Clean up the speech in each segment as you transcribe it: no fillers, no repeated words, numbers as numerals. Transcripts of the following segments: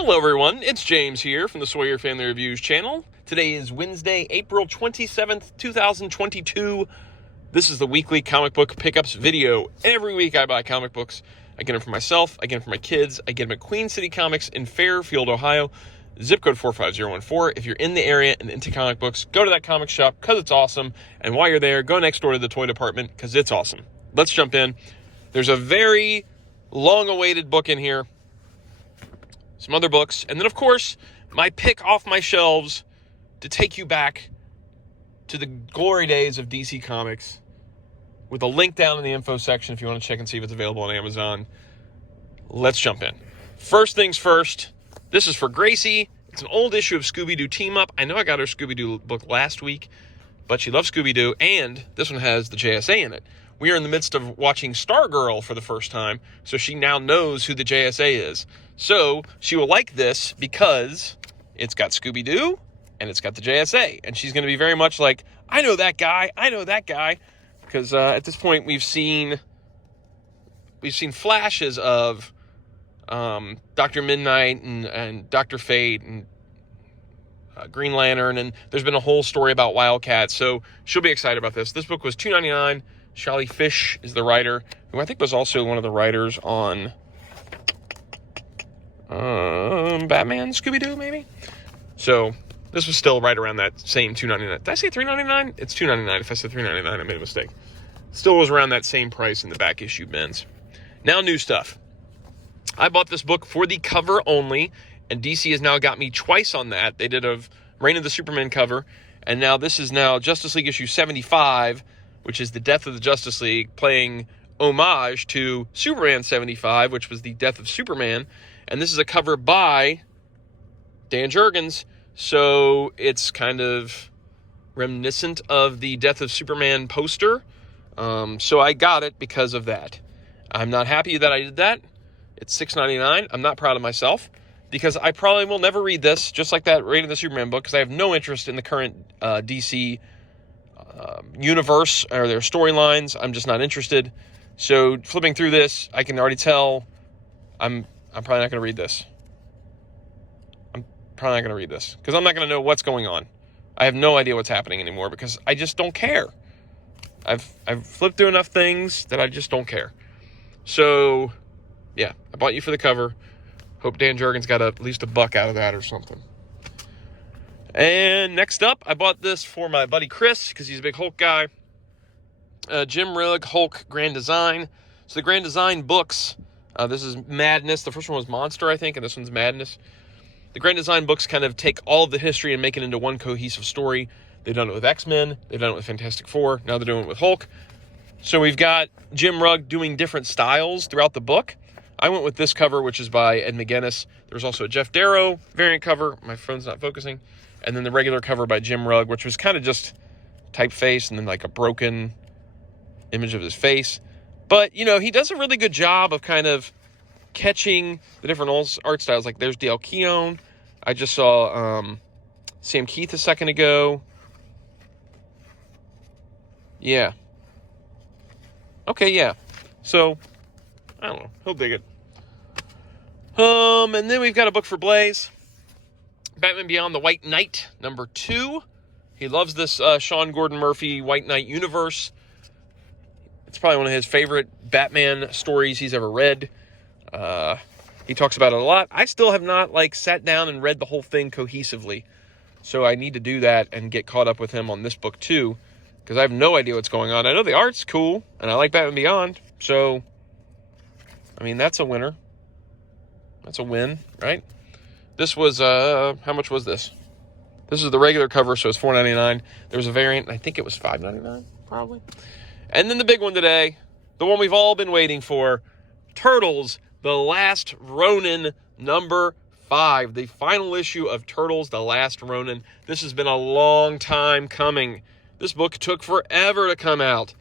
Hello everyone, it's James here from the Sawyer Family Reviews channel. Today is Wednesday, April 27th, 2022. This is the weekly comic book pickups video. Every week I buy comic books. I get them for myself, I get them for my kids, I get them at Queen City Comics in Fairfield, Ohio. Zip code 45014. If you're in the area and into comic books, go to that comic shop because it's awesome. And while you're there, go next door to the toy department because it's awesome. Let's jump in. There's a very long-awaited book in here. Some other books, and then of course my pick off my shelves to take you back to the glory days of DC Comics, with a link down in the info section if you want to check and see if it's available on Amazon. Let's jump in. First things first, this is for Gracie. It's an old issue of ScoobyDoo Team Up. I know I got her ScoobyDoo book last week, but she loves ScoobyDoo, and this one has the JSA in it. We are in the midst of watching Stargirl for the first time, so she now knows who the JSA is. So she will like this because it's got Scooby-Doo and it's got the JSA. And she's going to be very much like, I know that guy. Because at this point we've seen flashes of Dr. Midnight and Dr. Fate and Green Lantern. And there's been a whole story about Wildcat. So she'll be excited about this. This book was $2.99. Charlie Fish is the writer, who I think was also one of the writers on Batman, Scooby-Doo, maybe? So this was still right around that same $2.99. Did I say $3.99? It's $2.99. If I said $3.99, I made a mistake. Still was around that same price in the back issue bins. Now, new stuff. I bought this book for the cover only, and DC has now got me twice on that. They did a Reign of the Superman cover, and now this is now Justice League issue 75, which is the Death of the Justice League, playing homage to Superman 75, which was the Death of Superman. And this is a cover by Dan Jurgens, so it's kind of reminiscent of the Death of Superman poster. So I got it because of that. I'm not happy that I did that. It's $6.99. I'm not proud of myself because I probably will never read this, just like that Reign of the Superman book, because I have no interest in the current DC universe or their storylines. I'm just not interested. So flipping through this, I can already tell I'm probably not going to read this. Because I'm not going to know what's going on. I have no idea what's happening anymore because I just don't care. I've flipped through enough things that I just don't care. So, yeah, I bought you for the cover. Hope Dan Jurgens got at least $1 out of that or something. And next up, I bought this for my buddy Chris because he's a big Hulk guy. Jim Rigg, Hulk Grand Design. So the Grand Design books, this is Madness. The first one was Monster, I think, and this one's Madness. The Grand Design books kind of take all of the history and make it into one cohesive story. They've done it with X-Men. They've done it with Fantastic Four. Now they're doing it with Hulk. So we've got Jim Rigg doing different styles throughout the book. I went with this cover, which is by Ed McGuinness. There's also a Jeff Darrow variant cover. My phone's not focusing. And then the regular cover by Jim Rigg, which was kind of just typeface and then like a broken image of his face. But, you know, he does a really good job of kind of catching the different art styles. Like there's Dale Keown. I just saw Sam Keith a second ago. Yeah. Okay, yeah. So, I don't know. He'll dig it. And then we've got a book for Blaze. Batman Beyond the White Knight, number 2. He loves this Sean Gordon Murphy White Knight universe. It's probably one of his favorite Batman stories he's ever read. He talks about it a lot. I still have not sat down and read the whole thing cohesively. So I need to do that and get caught up with him on this book too, because I have no idea what's going on. I know the art's cool, and I like Batman Beyond. So, I mean, that's a winner. That's a win, right? This was, how much was this? This is the regular cover, so it's $4.99. There was a variant, I think it was $5.99, probably. And then the big one today, the one we've all been waiting for, Turtles, The Last Ronin, number 5. The final issue of Turtles, The Last Ronin. This has been a long time coming. This book took forever to come out.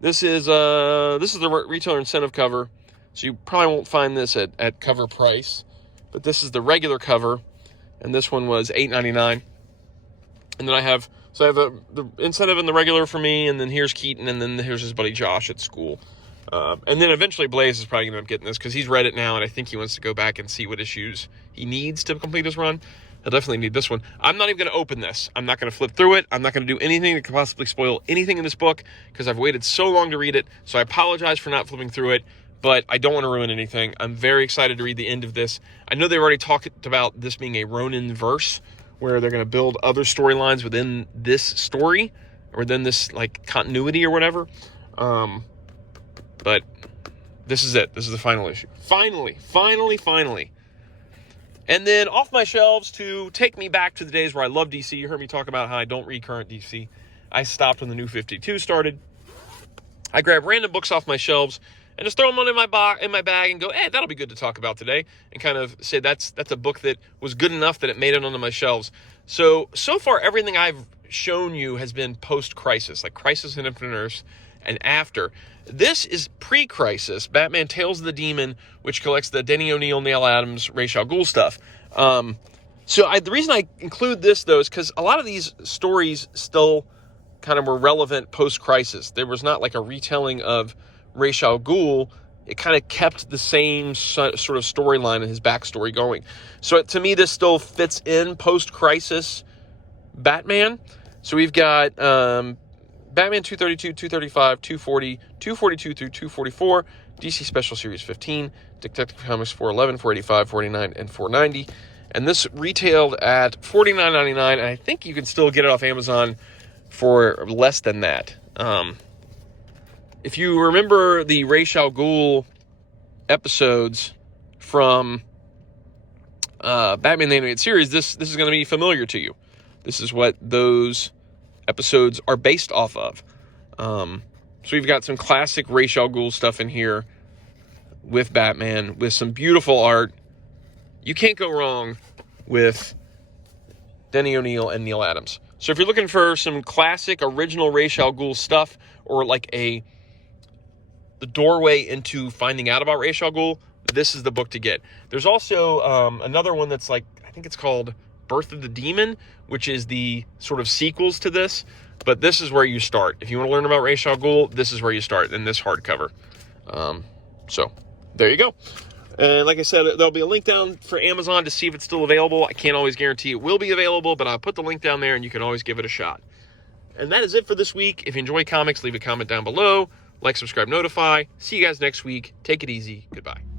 This is the retailer incentive cover, so you probably won't find this at cover price. But this is the regular cover, and this one was $8.99. And then I have the incentive and the regular for me, and then here's Keaton, and then here's his buddy Josh at school. And then eventually Blaze is probably going to end up getting this because he's read it now, and I think he wants to go back and see what issues he needs to complete his run. He'll definitely need this one. I'm not even going to open this. I'm not going to flip through it. I'm not going to do anything that could possibly spoil anything in this book because I've waited so long to read it. So I apologize for not flipping through it, but I don't want to ruin anything. I'm very excited to read the end of this. I know they've already talked about this being a Ronin verse where they're going to build other storylines within this story or within this like continuity or whatever. But this is it. This is the final issue. Finally. And then off my shelves to take me back to the days where I loved DC. You heard me talk about how I don't read current DC. I stopped when the New 52 started. I grab random books off my shelves and just throw them in my bag and go, hey, that'll be good to talk about today. And kind of say that's a book that was good enough that it made it onto my shelves. So far, everything I've shown you has been post-Crisis, like Crisis on Infinite Earths and after. This is pre-Crisis, Batman Tales of the Demon, which collects the Denny O'Neil, Neil Adams, Ra's al Ghul stuff. The reason I include this, though, is because a lot of these stories still kind of were relevant post-Crisis. There was not like a retelling of Ra's al Ghul. It kind of kept the same sort of storyline and his backstory going. So to me, this still fits in post-Crisis Batman. So we've got Batman 232, 235, 240, 242 through 244, DC Special Series 15, Detective Comics 411, 485, 49, and 490. And this retailed at $49.99, and I think you can still get it off Amazon for less than that. If you remember the Ra's al Ghul episodes from Batman the Animated Series, this is going to be familiar to you. This is what those episodes are based off of. So we've got some classic Ra's al Ghul stuff in here with Batman, with some beautiful art. You can't go wrong with Denny O'Neil and Neil Adams. So if you're looking for some classic original Ra's al Ghul stuff, or like the doorway into finding out about Ra's al Ghul, this is the book to get. There's also another one that's like, I think it's called Birth of the Demon, which is the sort of sequels to this. But this is where you start. If you want to learn about Ra's al Ghul, this is where you start in this hardcover. So there you go. And like I said, there'll be a link down for Amazon to see if it's still available. I can't always guarantee it will be available, but I'll put the link down there and you can always give it a shot. And that is it for this week. If you enjoy comics, leave a comment down below. Like, subscribe, notify. See you guys next week. Take it easy. Goodbye.